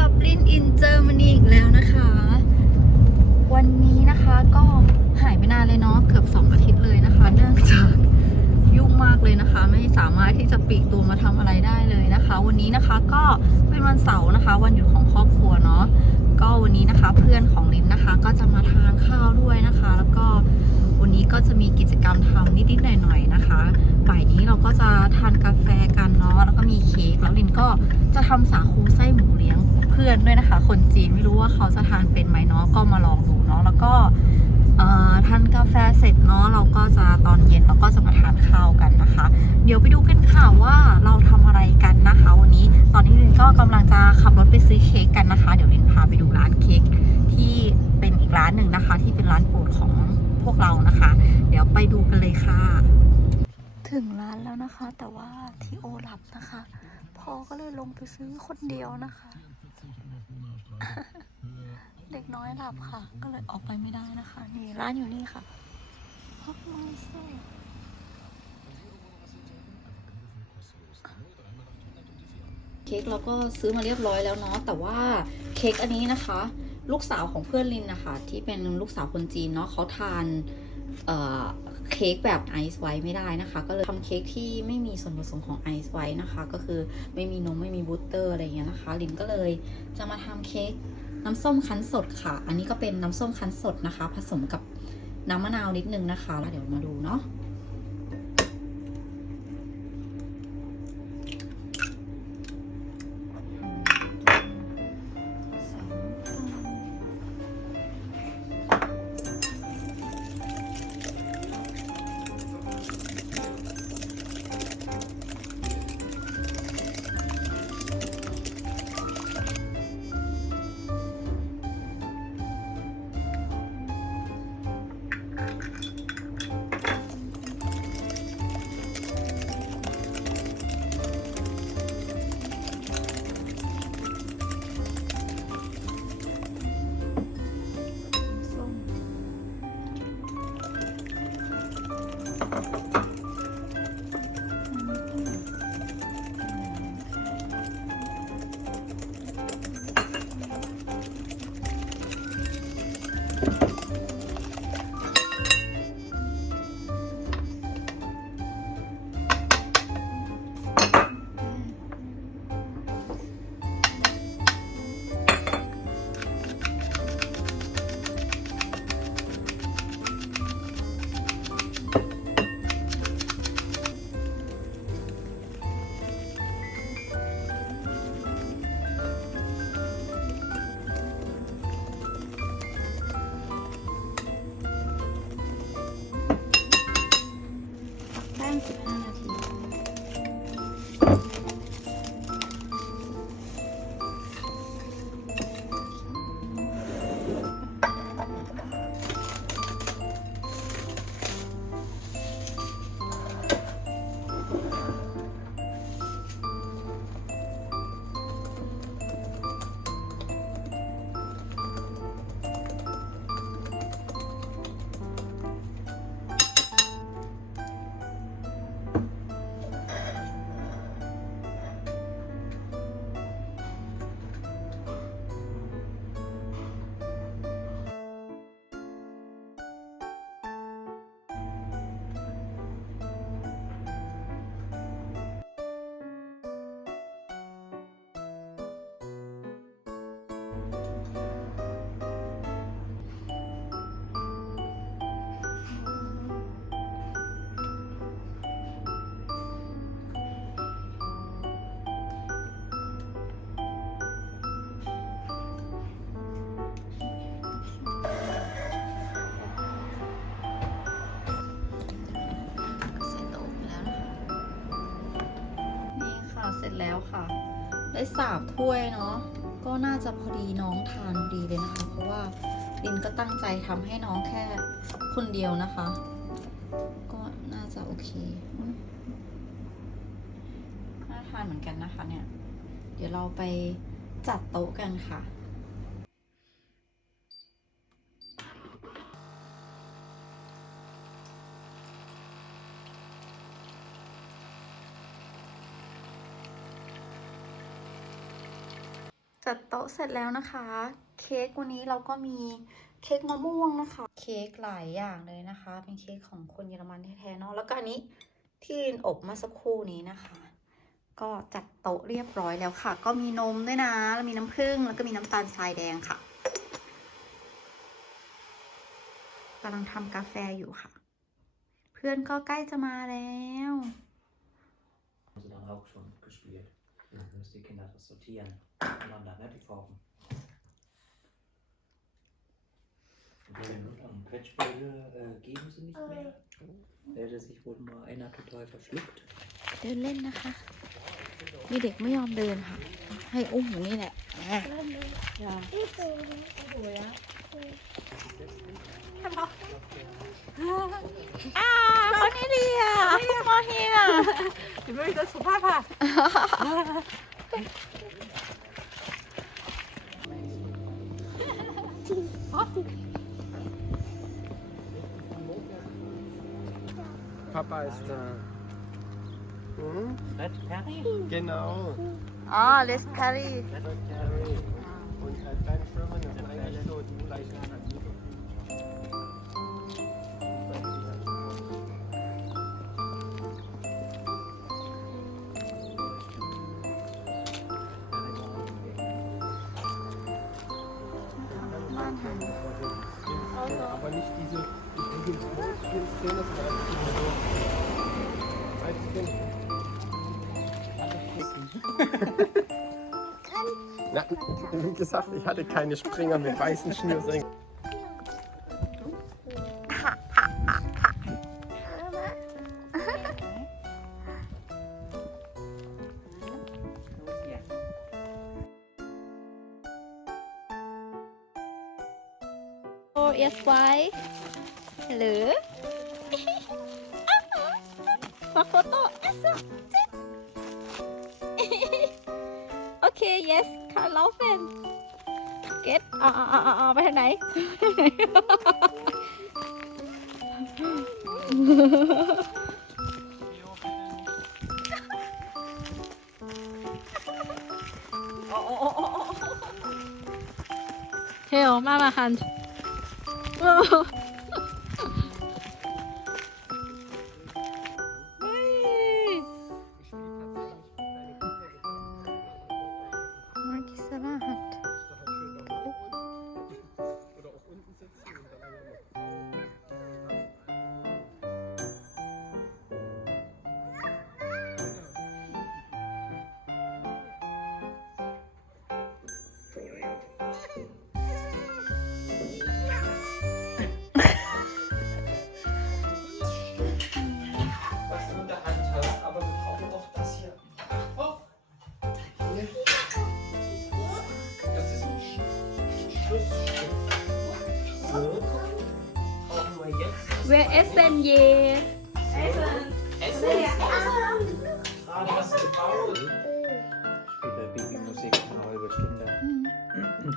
กับลินอินเจอร์มันอีกแล้วนะคะ วันนี้นะคะก็หายไปนานเลยเนาะเกือบสองอาทิตย์เลยนะคะ เนื่องจากยุ่งมากเลยนะคะ ไม่สามารถที่จะปีกตัวมาทำอะไรได้เลยนะคะ วันนี้นะคะก็เป็นวันเสาร์นะคะ วันหยุดของครอบครัวเนาะก็วันนี้นะคะเพื่อนของลินนะคะก็จะมาทานข้าวด้วยนะคะ แล้วก็วันนี้ก็จะมีกิจกรรมทำนิดๆหน่อยๆนะคะบ่ายนี้เราก็จะทานกาแฟกันเนาะแล้วก็มีเค้กแล้วลินก็จะทำสาคูไส้หมูเลี้ยง พื่อนด้วยนะคะ คนจีนไม่รู้ว่าเขาจะทานเป็นไหมเนาะก็มาลองดูเนาะแล้วก็เอ่อทานกาแฟเสร็จเนาะเราก็จะตอนเย็นเราก็จะมาทานข้าวกันนะคะ เดี๋ยวไปดูกันค่ะว่าเราทำอะไรกันนะคะวันนี้ ตอนนี้ลินก็กำลังจะขับรถไปซื้อเค้กกันนะคะ เดี๋ยวลินพาไปดูร้านเค้กที่เป็นอีกร้านหนึ่งนะคะ ที่เป็นร้านโปรดของพวกเรานะคะ เดี๋ยวไปดูกันเลยค่ะ ถึงร้านแล้วนะคะ แต่ว่าที่โอหลับนะคะ พอก็เลยลงไปซื้อคนเดียวนะคะ เด็กน้อยหลับค่ะ ก็เลยออกไปไม่ได้นะคะ นี่ร้านอยู่นี่ค่ะฮอกมเซ่เค้กเราก็ซื้อมาเรียบร้อยแล้วเนาะแต่ว่าเค้กอันนี้นะคะ ลูกสาวของเพื่อนลินนะคะ ที่เป็นลูกสาวคนจีนเนาะเขาทานเอ่อ เค้กแบบไอซ์ไว้ไม่ได้นะคะ ก็เลยทำเค้กที่ไม่มีส่วนผสมของไอซ์ไว้นะคะ ก็คือไม่มีนมไม่มีบูตเตอร์อะไรเงี้ยนะคะลินก็เลยจะมาทำเค้กน้ำส้มคั้นสดค่ะ อันนี้ก็เป็นน้ำส้มคั้นสดนะคะ ผสมกับน้ำมะนาวนิดนึงนะคะแล้วเดี๋ยวมาดูเนาะ ได้สามถ้วยเนาะก็น่าจะพอดีน้องทานดีเลยนะคะ เพราะว่าลินก็ตั้งใจทำให้น้องแค่คนเดียวนะคะ ก็น่าจะโอเคน่าทานเหมือนกันนะคะเนี่ย เดี๋ยวเราไปจัดโต๊ะกันค่ะ จัดโต๊ะเสร็จแล้วนะคะ เค้กวันนี้เราก็มีเค้กมะม่วงนะคะ เค้กหลายอย่างเลยนะคะ เป็นเค้กของคนเยอรมันแท้ๆเนาะแล้วก็อันนี้ที่อบมื่อสักครู่นี้นะคะ ก็จัดโต๊ะเรียบร้อยแล้วค่ะ ก็มีนมด้วยนะ แล้วมีน้ำผึ้งแล้วก็มีน้ำตาลทรายแดงค่ะกำลังทำกาแฟอยู่ค่ะ เพื่อนก็ใกล้จะมาแล้ว dann auch schon gespielt. Dann müssen die Kinder das sortieren. Und dann da die Farben. Und den am Quetschbälle äh, geben sie nicht mehr. Da hätte sich wohl mal einer total verschluckt. เดินเล่นนะคะ มีเด็กไม่ยอมเดินค่ะ ให้อุ้มอยู่นี่แหละอะอ่าคนนี้เรียมาเฮีย Ich will das für Papa. Papa ist da. Hm? Red Curry? Genau. Ah, oh, Red Curry. Red Curry. Und halt ein kleines Schwimmen ist eigentlich so Aber nicht diese diese Szene, sondern einfach nur so. Na, wie gesagt, ich hatte keine Springer mit weißen Schnürsenkeln. โอเอสไว้หรือมาโฟโต้เอสโอเค yes ค่ะลอฟเฟนเก็ตอ่าอ่าอ่าไปทางไหน Theo, Mama Hand. 嗯 Wer ist denn je? Essen. Essen. Ah. Ah, Gerade was gebaut. Spielt Babymusik eine halbe Stunde. Mhm.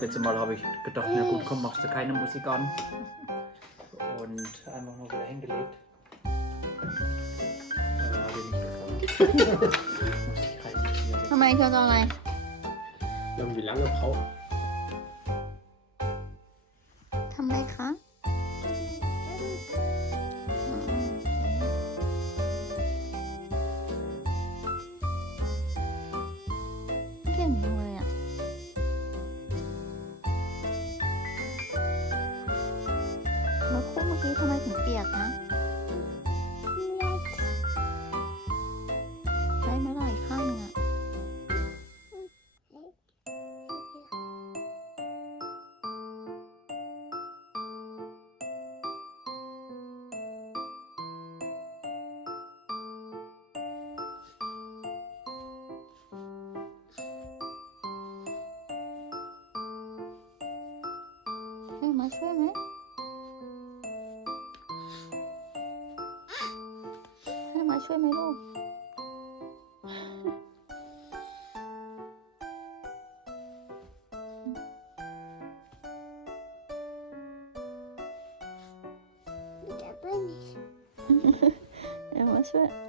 Letztes Mal habe ich gedacht, na gut, komm, machst du keine Musik an. Und einfach nur wieder hingelegt. Äh, Aber habe ich nicht gefunden. Muss ich rein. Mama, ich höre auch rein. Wie lange braucht เก่งจังเลยอะ แล้วคู่เมื่อกี้ทำไมถึงเปียกนะ ให้มาช่วยไ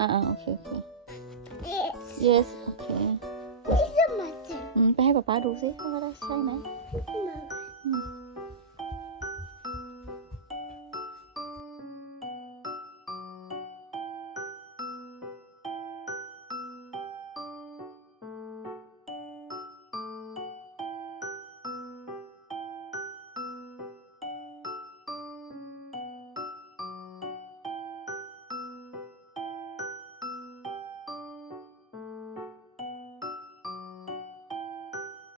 อ่าอ่าโอเคโอเค yes โอเค Diese Mathe. อืมไปให้ป๊าป๊าดูซิว่าได้ใช่ไหม Mama. อืม